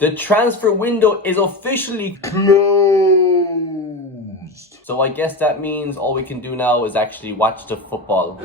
The transfer window is officially closed. So I guess that means all we can do now is actually watch the football.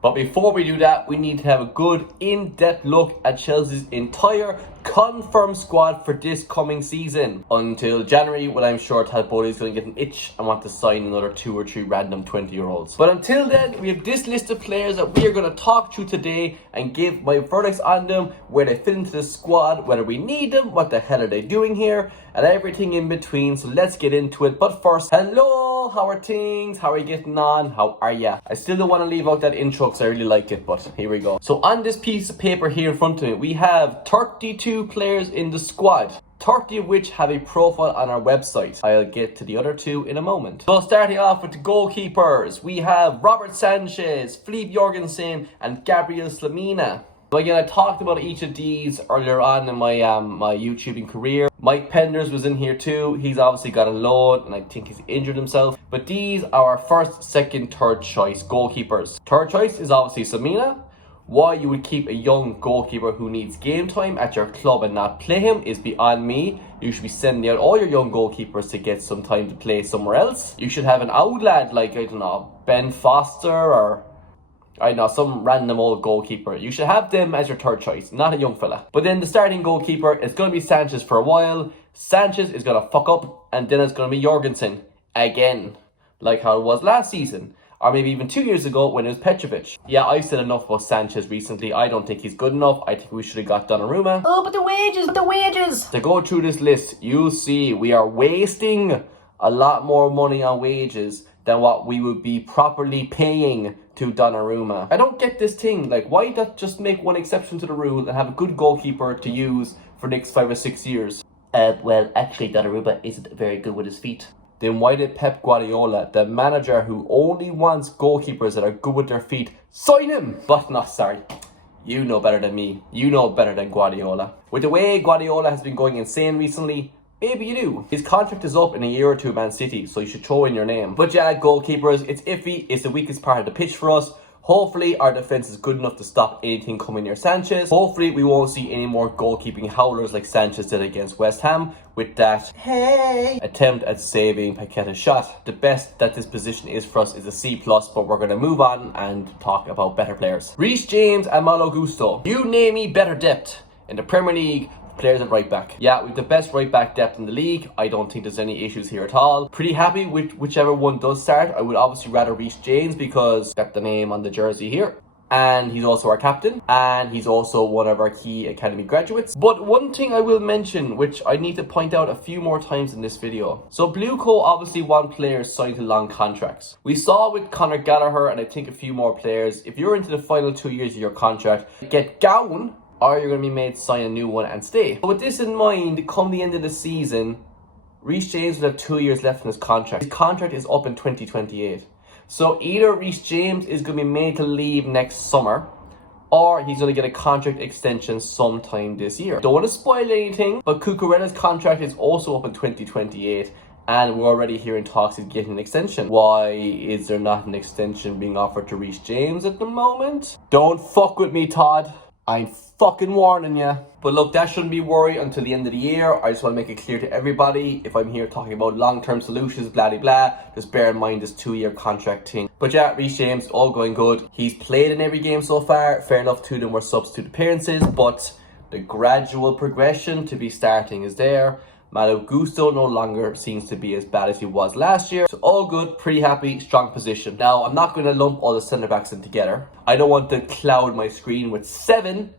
But before we do that, we need to have a good in-depth look at Chelsea's entire confirmed squad for this coming season. Until January, when I'm sure Talbot is going to get an itch and want to sign another 2 or 3 random 20-year-olds. But until then, we have this list of players that we are going to talk through today and give my verdicts on them, where they fit into the squad, whether we need them, what the hell are they doing here, and everything in between. So let's get into it. But first, hello, how are things? How are you getting on? How are ya? I still don't want to leave out that intro because I really like it, but here we go. So on this piece of paper here in front of me, we have 32 players in the squad, 30 of which have a profile on our website. I'll get to the other 2 in a moment. So starting off with the goalkeepers, we have Robert Sanchez, Philippe Jorgensen, and Gabriel Slamina. So again, I talked about each of these earlier on in my my YouTubing career. Mike Penders was in here too. He's obviously got a loan and I think he's injured himself. But these are our first, second, third choice goalkeepers. Third choice is obviously Slamina. Why you would keep a young goalkeeper who needs game time at your club and not play him is beyond me. You should be sending out all your young goalkeepers to get some time to play somewhere else. You should have an old lad like, I don't know, Ben Foster or I know, some random old goalkeeper. You should have them as your third choice, not a young fella. But then the starting goalkeeper is going to be Sanchez for a while. Sanchez is going to fuck up, and then it's going to be Jorgensen again, like how it was last season. Or maybe even 2 years ago when it was Petrovic. Yeah, I've said enough about Sanchez recently. I don't think he's good enough. I think we should have got Donnarumma. Oh, but the wages! To go through this list, you'll see we are wasting a lot more money on wages than what we would be properly paying to Donnarumma. I don't get this thing. Like, why not just make one exception to the rule and have a good goalkeeper to use for the next 5 or 6 years? Well, actually, Donnarumma isn't very good with his feet. Then why did Pep Guardiola, the manager who only wants goalkeepers that are good with their feet, sign him? But no, sorry. You know better than me. You know better than Guardiola. With the way Guardiola has been going insane recently, maybe you do. His contract is up in a year or 2 at Man City, so you should throw in your name. But yeah, goalkeepers, it's iffy. It's the weakest part of the pitch for us. Hopefully our defence is good enough to stop anything coming near Sanchez. Hopefully we won't see any more goalkeeping howlers like Sanchez did against West Ham with that attempt at saving Paqueta's shot. The best that this position is for us is a C+, but we're going to move on and talk about better players. Reece James and Malo Gusto. You name me better depth in the Premier League. Players at right back. Yeah, with the best right back depth in the league. I don't think there's any issues here at all. Pretty happy with whichever one does start. I would obviously rather Reece James because got the name on the jersey here. And he's also our captain. And he's also one of our key academy graduates. But one thing I will mention, which I need to point out a few more times in this video. So Blueco obviously want players signed to long contracts. We saw with Conor Gallagher and I think a few more players. If you're into the final 2 years of your contract, get Gowan, or you're going to be made sign a new one and stay. So with this in mind, come the end of the season, Reece James will have 2 years left in his contract. His contract is up in 2028. So either Reece James is going to be made to leave next summer, or he's going to get a contract extension sometime this year. Don't want to spoil anything, but Cucurella's contract is also up in 2028. And we're already hearing talks of getting an extension. Why is there not an extension being offered to Reece James at the moment? Don't fuck with me, Todd. I'm fucking warning you. But look, that shouldn't be worried until the end of the year. I just want to make it clear to everybody, if I'm here talking about long-term solutions, blah, blah, blah, just bear in mind this 2-year contract thing. But yeah, Reece James, all going good. He's played in every game so far. Fair enough, 2 of them were substitute appearances, but the gradual progression to be starting is there. Malo Gusto no longer seems to be as bad as he was last year. So all good, pretty happy, strong position. Now, I'm not going to lump all the centre backs in together. I don't want to cloud my screen with seven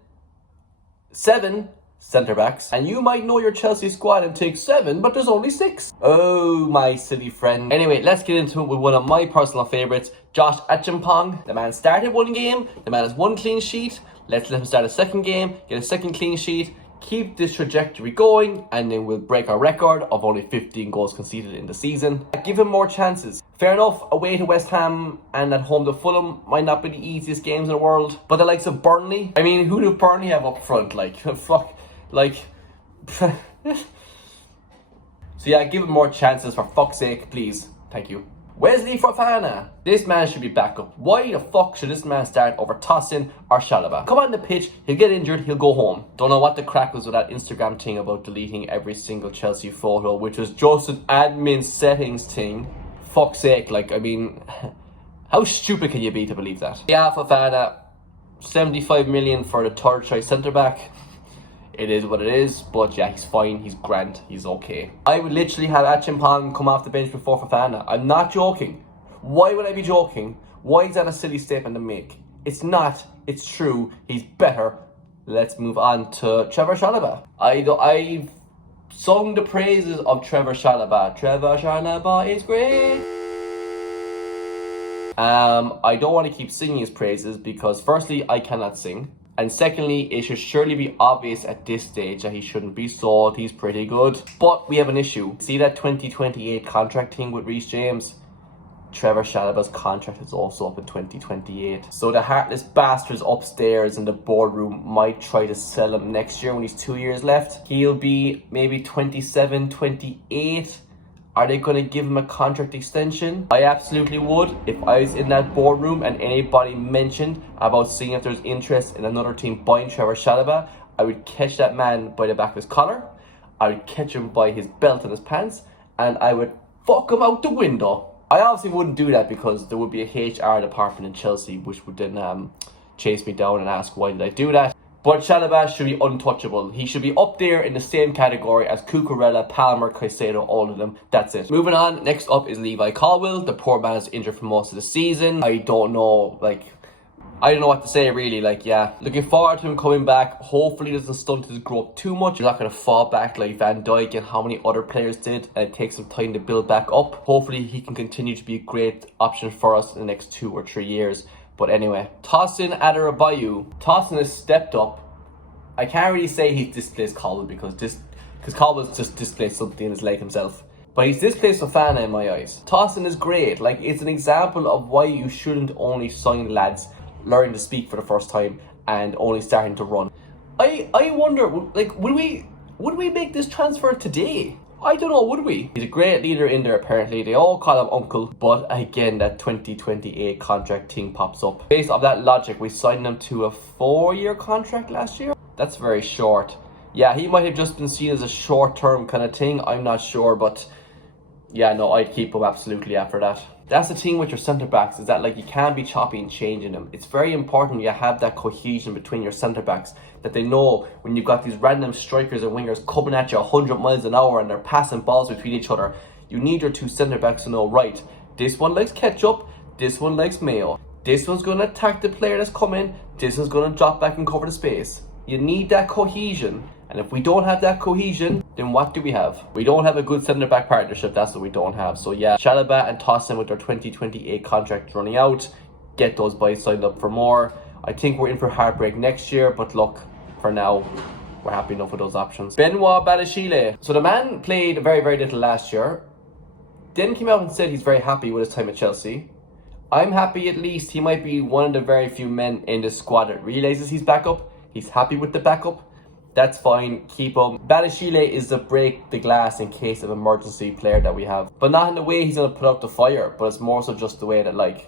centre backs. And you might know your Chelsea squad and take 7, but there's only 6. Oh, my silly friend. Anyway, let's get into it with one of my personal favourites, Josh Achampong. The man started 1 game. The man has 1 clean sheet. Let's let him start a 2nd game, get a 2nd clean sheet. Keep this trajectory going, and then we'll break our record of only 15 goals conceded in the season. Give him more chances. Fair enough, away to West Ham and at home to Fulham might not be the easiest games in the world, but the likes of Burnley, I mean, who do Burnley have up front? Like, fuck, like... So yeah, give him more chances for fuck's sake, please. Thank you. Wesley Fofana. This man should be back up. Why the fuck should this man start over Tosin or Chalobah? Come on the pitch, he'll get injured, he'll go home. Don't know what the crack was with that Instagram thing about deleting every single Chelsea photo, which was just an admin settings thing. Fuck's sake, like, I mean, how stupid can you be to believe that? Yeah, Fofana, 75 million for the third choice centre back. It is what it is, but yeah, he's fine, he's grand, he's okay. I would literally have Achimpong come off the bench before Fofana. I'm not joking. Why would I be joking? Why is that a silly statement to make? It's not, it's true, he's better. Let's move on to Trevor Chalobah. I've sung the praises of Trevor Chalobah. Trevor Chalobah is great. I don't want to keep singing his praises because firstly, I cannot sing. And secondly, it should surely be obvious at this stage that he shouldn't be sold. He's pretty good. But we have an issue. See that 2028 contract thing with Reece James? Trevor Chalobah's contract is also up in 2028. So the heartless bastards upstairs in the boardroom might try to sell him next year when he's 2 years left. He'll be maybe 27, 28. Are they going to give him a contract extension? I absolutely would. If I was in that boardroom and anybody mentioned about seeing if there's interest in another team buying Trevor Chalobah, I would catch that man by the back of his collar, I would catch him by his belt and his pants, and I would fuck him out the window. I obviously wouldn't do that because there would be a HR department in Chelsea which would then chase me down and ask why did I do that. But Chalobah should be untouchable. He should be up there in the same category as Cucurella, Palmer, Caicedo, all of them. That's it. Moving on, next up is Levi Colwill. The poor man is injured for most of the season. I don't know what to say really. Looking forward to him coming back. Hopefully he doesn't stunt his growth too much. He's not going to fall back like Van Dijk and how many other players did, and it takes some time to build back up. Hopefully he can continue to be a great option for us in the next 2 or 3 years. But anyway, Tosin Adarabioyo. Tosin has stepped up. I can't really say he's displaced Colwill because Colwill's just displaced something in his leg himself. But he's displaced Fofana in my eyes. Tosin is great. It's an example of why you shouldn't only sign lads learning to speak for the first time and only starting to run. I wonder, would we make this transfer today? I don't know, would we? He's a great leader in there apparently. They all call him uncle. But again, that 2028 contract thing pops up. Based off that logic, we signed him to a 4-year contract last year. That's very short. Yeah, he might have just been seen as a short-term kind of thing. I'm not sure, but yeah, no, I'd keep him absolutely after that. That's the thing with your centre-backs, is that you can't be choppy and changing them. It's very important you have that cohesion between your centre-backs, that they know when you've got these random strikers and wingers coming at you 100 miles an hour and they're passing balls between each other. You need your two centre-backs to know, right, this one likes ketchup, this one likes mayo. This one's going to attack the player that's coming, this one's going to drop back and cover the space. You need that cohesion. And if we don't have that cohesion, then what do we have? We don't have a good centre-back partnership. That's what we don't have. So yeah, Chalobah and Tosin with their 2028 contract running out. Get those boys signed up for more. I think we're in for heartbreak next year. But look, for now, we're happy enough with those options. Benoit Badiashile. So the man played very, very little last year. Then came out and said he's very happy with his time at Chelsea. I'm happy at least. He might be one of the very few men in this squad that realises he's back up. He's happy with the backup. That's fine, keep him. Badiashile is the break the glass in case of emergency player that we have. But not in the way he's going to put out the fire, but it's more so just the way that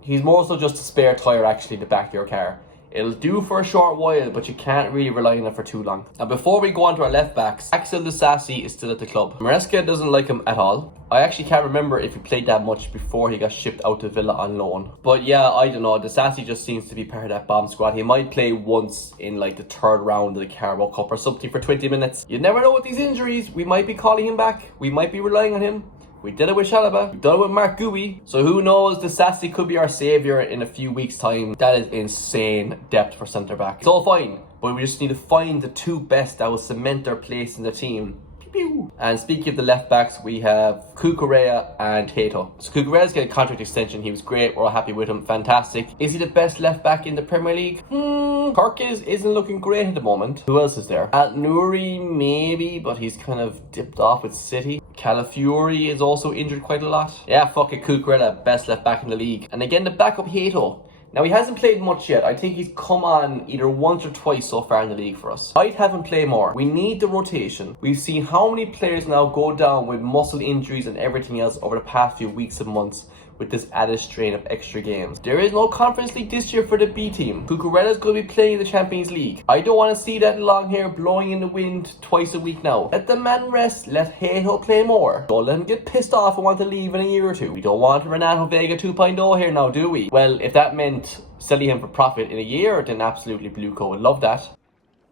he's more so just a spare tyre actually in the back of your car. It'll do for a short while, but you can't really rely on it for too long. Now before we go on to our left backs, Axel Disasi is still at the club. Maresca doesn't like him at all. I actually can't remember if he played that much before he got shipped out to Villa on loan. But yeah, I don't know, Disasi just seems to be part of that bomb squad. He might play once in the 3rd round of the Carabao Cup or something for 20 minutes. You never know with these injuries. We might be calling him back. We might be relying on him. We did it with Chalobah. We've done it with Mark Gui. So who knows, Disasi could be our saviour in a few weeks' time. That is insane depth for centre-back. It's all fine, but we just need to find the 2 best that will cement their place in the team. Pew. And speaking of the left-backs, we have Cucurella and Hato. So Cucurella's getting a contract extension. He was great. We're all happy with him. Fantastic. Is he the best left-back in the Premier League? Perkins isn't looking great at the moment. Who else is there? Al-Nouri, maybe, but he's kind of dipped off with City. Calafiori is also injured quite a lot. Yeah, fuck it, Cucurella, best left back in the league. And again, the backup Hato. Now, he hasn't played much yet. I think he's come on either once or twice so far in the league for us. I'd have him play more. We need the rotation. We've seen how many players now go down with muscle injuries and everything else over the past few weeks and months. with this added strain of extra games. There is no Conference League this year for the B team. Cucurella's going to be playing in the Champions League. I don't want to see that long hair blowing in the wind twice a week now. Let the man rest, let Hayhill play more. Don't let him get pissed off and want to leave in a year or two. We don't want Renato Vega 2.0 here now, do we? Well, if that meant selling him for profit in a year, then absolutely Blueco would love that.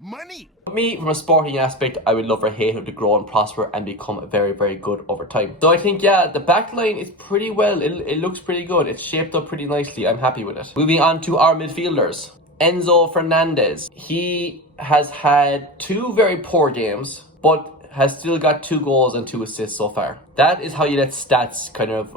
Money! For me, from a sporting aspect, I would love for Hayhill to grow and prosper and become very, very good over time. So I think, yeah, the back line is pretty well. It looks pretty good. It's shaped up pretty nicely. I'm happy with it. Moving on to our midfielders. Enzo Fernandez. He has had 2 very poor games, but has still got 2 goals and 2 assists so far. That is how you let stats kind of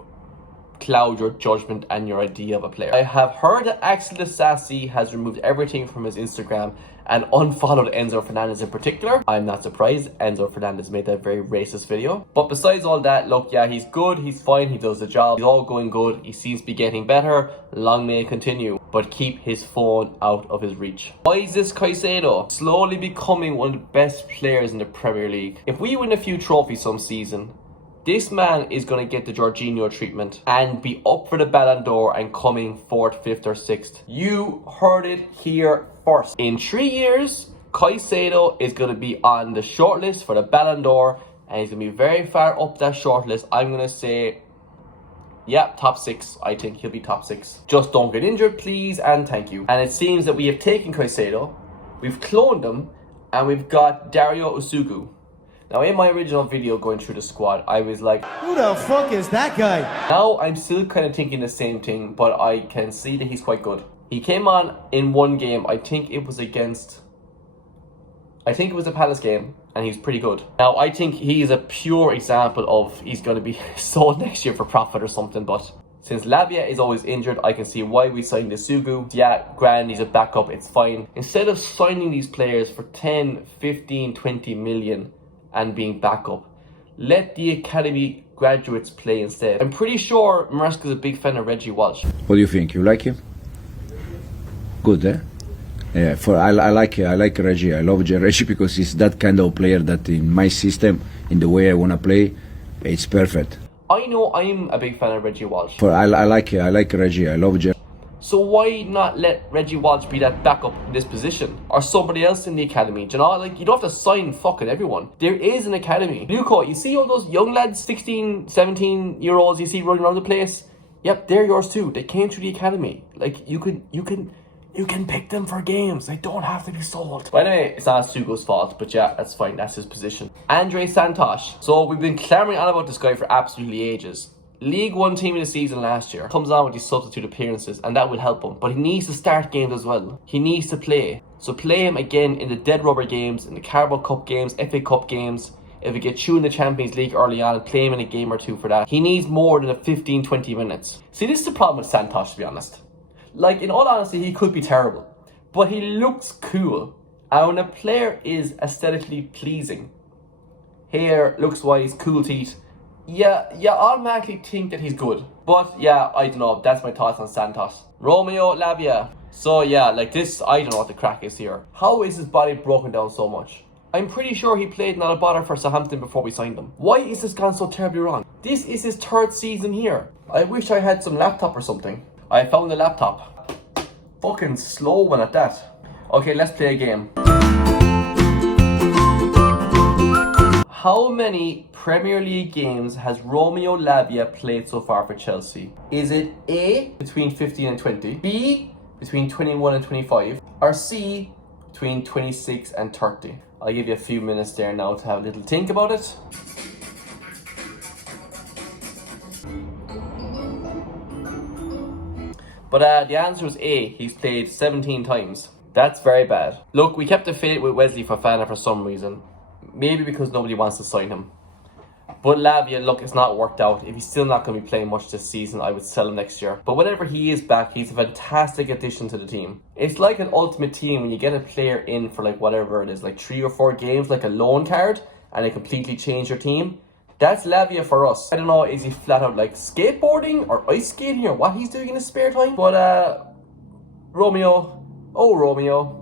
cloud your judgment and your idea of a player. I have heard that Axel Disasi has removed everything from his Instagram and unfollowed Enzo Fernandez in particular. I'm not surprised. Enzo Fernandez made that very racist video. But besides all that, look, yeah, he's good, he's fine, he does the job, he's all going good, he seems to be getting better, long may it continue. But keep his phone out of his reach. Why is this Caicedo slowly becoming one of the best players in the Premier League? If we win a few trophies some season, this man is going to get the Jorginho treatment and be up for the Ballon d'Or and coming 4th, 5th or 6th. You heard it here first. In 3 years, Caicedo is going to be on the shortlist for the Ballon d'Or and he's going to be very far up that shortlist. I'm going to say, yeah, top 6. I think he'll be top 6. Just don't get injured, please, and thank you. And it seems that we have taken Caicedo, we've cloned him, and we've got Dario Usugu. Now, in my original video going through the squad, I was like, who the fuck is that guy? Now, I'm still kind of thinking the same thing, but I can see that he's quite good. He came on in one game, I think it was the Palace game, and he's pretty good. Now, I think he is a pure example of he's going to be sold next year for profit or something, but since Lavia is always injured, I can see why we signed Usugu. Yeah, grand, he's a backup, it's fine. Instead of signing these players for 10, 15, 20 million, and being backup, let the academy graduates play instead. I'm pretty sure Maresca's a big fan of Reggie Walsh. What do you think? You like him? Good, eh? Yeah, I like Reggie. I love Reggie because he's that kind of player that in my system, in the way I wanna play, it's perfect. I know I'm a big fan of Reggie Walsh. I like Reggie. I love Reggie. So why not let Reggie Walsh be that backup in this position? Or somebody else in the academy? Do you know, like, you don't have to sign fucking everyone. There is an academy. Blueco, you see all those young lads, 16, 17 year olds you see running around the place? Yep, they're yours too. They came through the academy. Like, you can pick them for games. They don't have to be sold. But anyway, it's not Sugo's fault, but yeah, that's fine. That's his position. Andre Santos. So we've been clamoring on about this guy for absolutely ages. League 1 team of the season last year. Comes on with these substitute appearances and that will help him. But he needs to start games as well. He needs to play. So play him again in the dead rubber games, in the Carabao Cup games, FA Cup games. If we get you in the Champions League early on, play him in a game or 2 for that. He needs more than a 15-20 minutes. See, this is the problem with Santos, to be honest. Like, in all honesty, he could be terrible. But he looks cool. And when a player is aesthetically pleasing, hair, looks-wise, cool teeth, yeah, you automatically think that he's good. But yeah, I don't know, that's my thoughts on Santos. Romeo Lavia. So yeah, like this, I don't know what the crack is here. How is his body broken down so much? I'm pretty sure he played not a bother for Southampton before we signed him. Why is this gone so terribly wrong? This is his 3rd season here. I wish I had some laptop or something. I found a laptop. Fucking slow one at that. Okay, let's play a game. How many Premier League games has Romeo Lavia played so far for Chelsea? Is it A, between 15 and 20, B, between 21 and 25, or C, between 26 and 30? I'll give you a few minutes there now to have a little think about it. But the answer was A, he's played 17 times. That's very bad. Look, we kept the faith with Wesley Fofana for some reason. Maybe because nobody wants to sign him. But Lavia, look, it's not worked out. If he's still not going to be playing much this season, I would sell him next year. But whenever he is back, he's a fantastic addition to the team. It's like an ultimate team when you get a player in for like whatever it is, like 3 or 4 games, like a loan card, and they completely change your team. That's Lavia for us. I don't know, is he flat out like skateboarding or ice skating or what he's doing in his spare time? But Romeo, oh Romeo,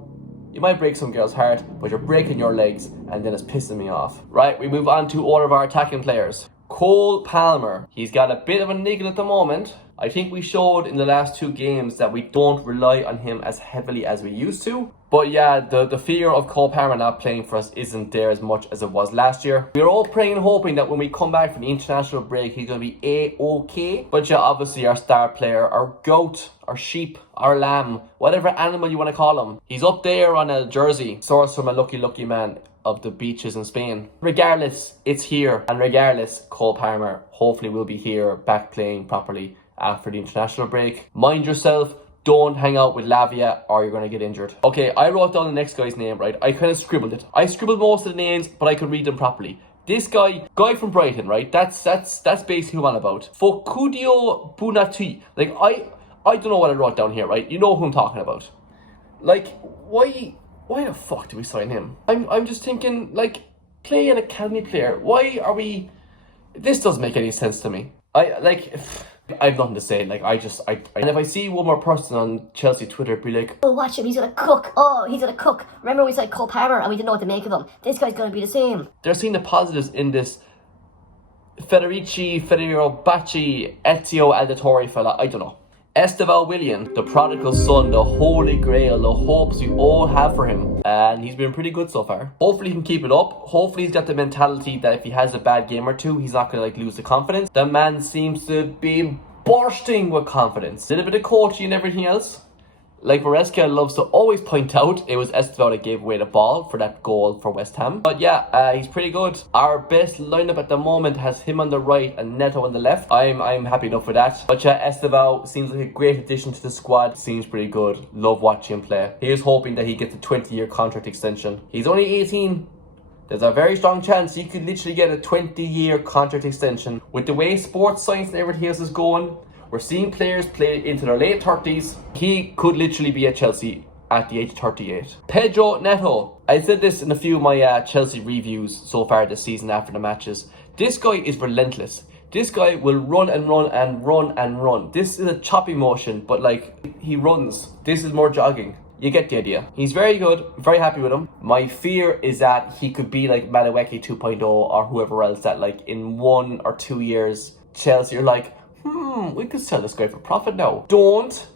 you might break some girl's heart, but you're breaking your legs, and then it's pissing me off. Right, we move on to all of our attacking players. Cole Palmer. He's got a bit of a niggle at the moment. I think we showed in the last 2 games that we don't rely on him as heavily as we used to. But yeah, the fear of Cole Palmer not playing for us isn't there as much as it was last year. We're all praying and hoping that when we come back from the international break, he's going to be A-OK. But yeah, obviously our star player, our goat, our sheep, our lamb, whatever animal you want to call him, he's up there on a jersey, sourced from a lucky man of the beaches in Spain. Regardless, it's here. And regardless, Cole Palmer hopefully will be here back playing properly after the international break. Mind yourself. Don't hang out with Lavia or you're going to get injured. Okay, I wrote down the next guy's name, right? I kind of scribbled it. I scribbled most of the names, but I could read them properly. This guy from Brighton, right? That's basically who I'm on about. Focudio Bunatui. Like, I don't know what I wrote down here, right? You know who I'm talking about. Like, why the fuck do we sign him? I'm just thinking, like, play an academy player. Why are we... This doesn't make any sense to me. I have nothing to say. Like, and if I see one more person on Chelsea Twitter be like, oh, watch him, he's gonna cook. Oh, he's gonna cook. Remember we said Cole Palmer and we didn't know what to make of him. This guy's gonna be the same. They're seeing the positives in this Federico Bacci, Ezio Auditore fella. I don't know. Esteval Willian, the prodigal son, the holy grail, the hopes we all have for him. And he's been pretty good so far. Hopefully he can keep it up. Hopefully he's got the mentality that if he has a bad game or two, he's not going to like lose the confidence. The man seems to be bursting with confidence. Did a bit of coaching and everything else. Like Maresca loves to always point out, it was Esteval that gave away the ball for that goal for West Ham. But yeah, he's pretty good. Our best lineup at the moment has him on the right and Neto on the left. I'm happy enough with that. But yeah, Esteval seems like a great addition to the squad. Seems pretty good. Love watching him play. Here's hoping that he gets a 20-year contract extension. He's only 18. There's a very strong chance he could literally get a 20-year contract extension. With the way sports science and everything else is going, we're seeing players play into their late 30s. He could literally be at Chelsea at the age of 38. Pedro Neto. I said this in a few of my Chelsea reviews so far this season after the matches. This guy is relentless. This guy will run and run and run and run. This is a choppy motion, but like, he runs. This is more jogging. You get the idea. He's very good. Very happy with him. My fear is that he could be like Madueke 2.0 or whoever else that like in 1 or 2 years, Chelsea are like, we could sell this guy for profit now. Don't.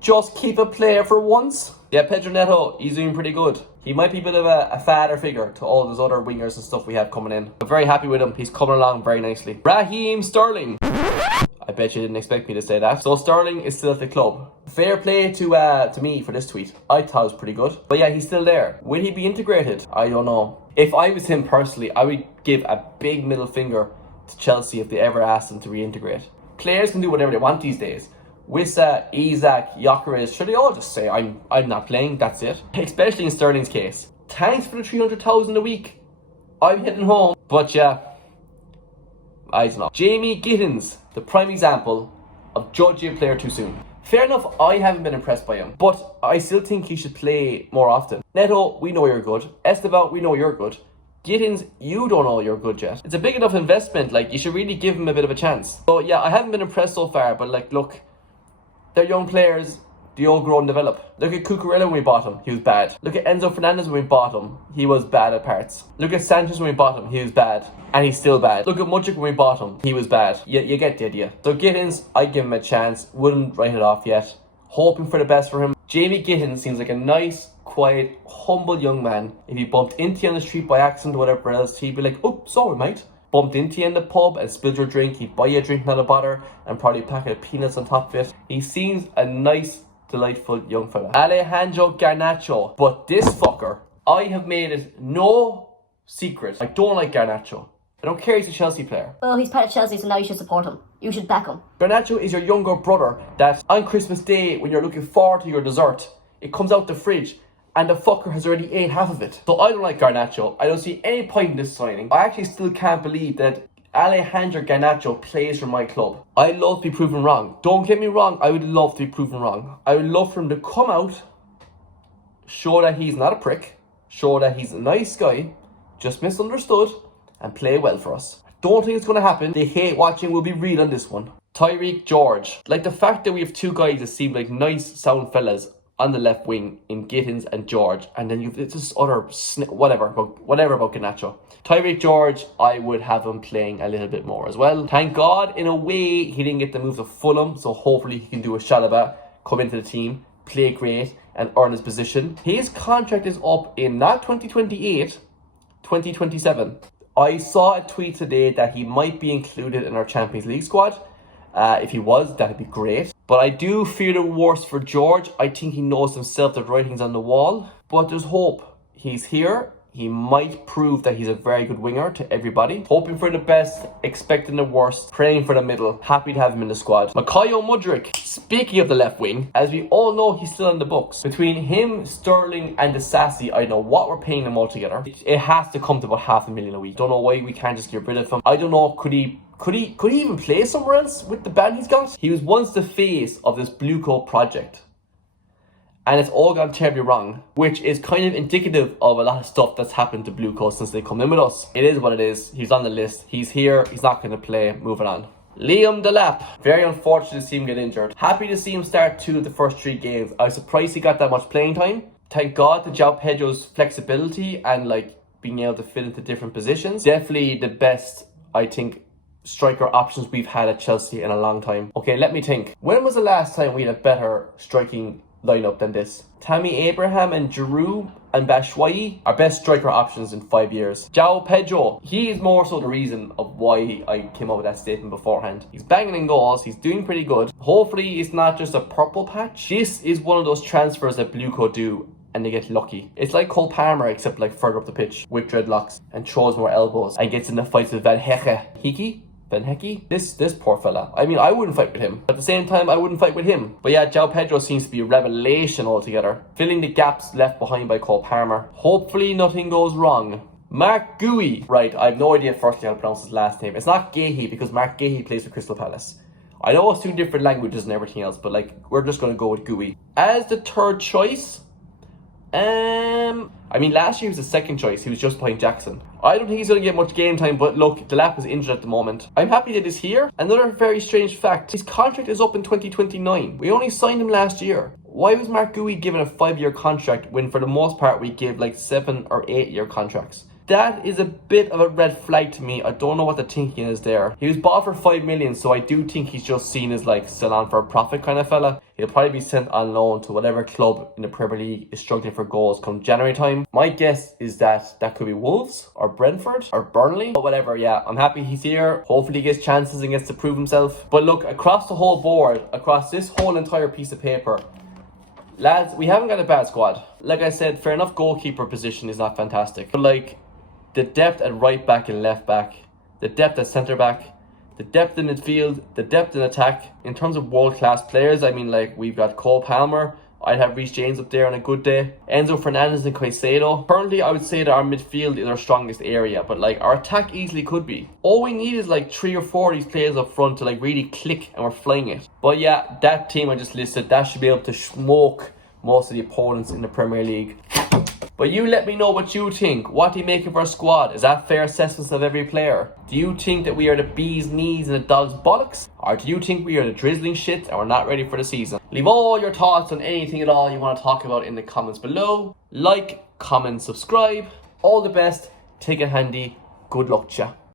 Just keep a player for once. Yeah, Pedro Neto, he's doing pretty good. He might be a bit of a father figure to all those other wingers and stuff we have coming in. I'm very happy with him. He's coming along very nicely. Raheem Sterling. I bet you didn't expect me to say that. So Sterling is still at the club. Fair play to me for this tweet. I thought it was pretty good. But yeah, he's still there. Will he be integrated? I don't know. If I was him personally, I would give a big middle finger to Chelsea if they ever asked them to reintegrate. Players can do whatever they want these days. Wissa, Isak, Gyökeres, should they all just say, I'm not playing, that's it? Especially in Sterling's case. Thanks for the 300,000 a week. I'm heading home. But yeah, I don't know. Jamie Gittins, the prime example of judging a player too soon. Fair enough, I haven't been impressed by him, but I still think he should play more often. Neto, we know you're good. Esteval, we know you're good. Gittins, you don't know you're good yet. It's a big enough investment, like, you should really give him a bit of a chance. So yeah, I haven't been impressed so far, but like, look, they're young players, they all grow and develop. Look at Cucurella when we bought him, he was bad. Look at Enzo Fernandez when we bought him, he was bad at parts. Look at Sanchez when we bought him, he was bad. And he's still bad. Look at Mudryk when we bought him, he was bad. You get the idea. So Gittins, I'd give him a chance, wouldn't write it off yet. Hoping for the best for him. Jamie Gittins seems like a nice, quiet, humble young man. If he bumped into you on the street by accident or whatever else, he'd be like, oh, sorry mate. Bumped into you in the pub and spilled your drink, he'd buy you a drink, not a bother, and probably a packet of peanuts on top of it. He seems a nice, delightful young fella. Alejandro Garnacho. But this fucker, I have made it no secret, I don't like Garnacho. I don't care he's a Chelsea player. Oh, he's part of Chelsea, so now you should support him. You should back him. Garnacho is your younger brother that on Christmas Day, when you're looking forward to your dessert, it comes out the fridge and the fucker has already ate half of it. So I don't like Garnacho. I don't see any point in this signing. I actually still can't believe that Alejandro Garnacho plays for my club. I love to be proven wrong. Don't get me wrong, I would love to be proven wrong. I would love for him to come out, show that he's not a prick, show that he's a nice guy, just misunderstood, and play well for us. I don't think it's going to happen. The hate watching will be real on this one. Tyreek George. Like the fact that we have two guys that seem like nice sound fellas on the left wing in Gittins and George, and then you've this other whatever about Garnacho. Tyreek George, I would have him playing a little bit more as well. Thank God, in a way, he didn't get the move to Fulham, so hopefully he can do a Shalaba, come into the team, play great, and earn his position. His contract is up in not 2028, 2027. I saw a tweet today that he might be included in our Champions League squad. If he was, that'd be great. But I do fear the worst for George. I think he knows himself that writing's on the wall. But there's hope. He's here. He might prove that he's a very good winger to everybody. Hoping for the best, expecting the worst, praying for the middle. Happy to have him in the squad. Makayo Mudryk, speaking of the left wing, as we all know, he's still on the books. Between him, Sterling, and the Sassy, I know what we're paying them all together. It has to come to about $500,000 a week. Don't know why we can't just get rid of him. I don't know, could he even play somewhere else with the band he's got? He was once the face of this Blue Coat project. And it's all gone terribly wrong, which is kind of indicative of a lot of stuff that's happened to Blue Coat since they come in with us. It is what it is. He's on the list. He's here. He's not going to play. Moving on. Liam Delap. Very unfortunate to see him get injured. Happy to see him start 2 of the first 3 games. I was surprised he got that much playing time. Thank God to João Pedro's flexibility and like being able to fit into different positions. Definitely the best, I think, striker options we've had at Chelsea in a long time. Okay, let me think. When was the last time we had a better striking lineup than this? Tammy Abraham and Giroud and Batshuayi are best striker options in 5 years. João Pedro, he is more so the reason of why I came up with that statement beforehand. He's banging in goals, he's doing pretty good. Hopefully it's not just a purple patch. This is one of those transfers that Blue Coat do and they get lucky. It's like Cole Palmer except like further up the pitch with dreadlocks and throws more elbows and gets into fights with Van Hecke. This poor fella. I mean, I wouldn't fight with him. At the same time, I wouldn't fight with him. But yeah, João Pedro seems to be a revelation altogether. Filling the gaps left behind by Cole Palmer. Hopefully nothing goes wrong. Mark Gui. Right, I have no idea firstly how to pronounce his last name. It's not Gahey because Mark Gahey plays for Crystal Palace. I know it's 2 different languages and everything else, but like, we're just going to go with Gui. As the third choice, I mean, last year he was the second choice. He was just behind Jackson. I don't think he's going to get much game time, but look, Delap is injured at the moment. I'm happy that he's here. Another very strange fact, his contract is up in 2029. We only signed him last year. Why was Mark Gui given a 5-year contract when for the most part we give like 7 or 8-year contracts? That is a bit of a red flag to me. I don't know what the thinking is there. He was bought for 5 million, so I do think he's just seen as like sell on for a profit kind of fella. He'll probably be sent on loan to whatever club in the Premier League is struggling for goals come January time. My guess is that could be Wolves or Brentford or Burnley or whatever. Yeah, I'm happy he's here. Hopefully he gets chances and gets to prove himself. But look, across the whole board, across this whole entire piece of paper, lads, we haven't got a bad squad. Like I said, fair enough, goalkeeper position is not fantastic. But like, the depth at right back and left back, the depth at centre back, the depth in midfield, the depth in attack. In terms of world-class players, I mean, like, we've got Cole Palmer. I'd have Reece James up there on a good day. Enzo Fernandez and Caicedo. Currently, I would say that our midfield is our strongest area, but like, our attack easily could be. All we need is like 3 or 4 of these players up front to like really click and we're flying it. But yeah, that team I just listed, that should be able to smoke most of the opponents in the Premier League. But you let me know what you think. What do you make of our squad? Is that fair assessments of every player? Do you think that we are the bee's knees and the dog's bollocks? Or do you think we are the drizzling shit and we're not ready for the season? Leave all your thoughts on anything at all you want to talk about in the comments below. Like, comment, subscribe. All the best. Take it handy. Good luck, cha.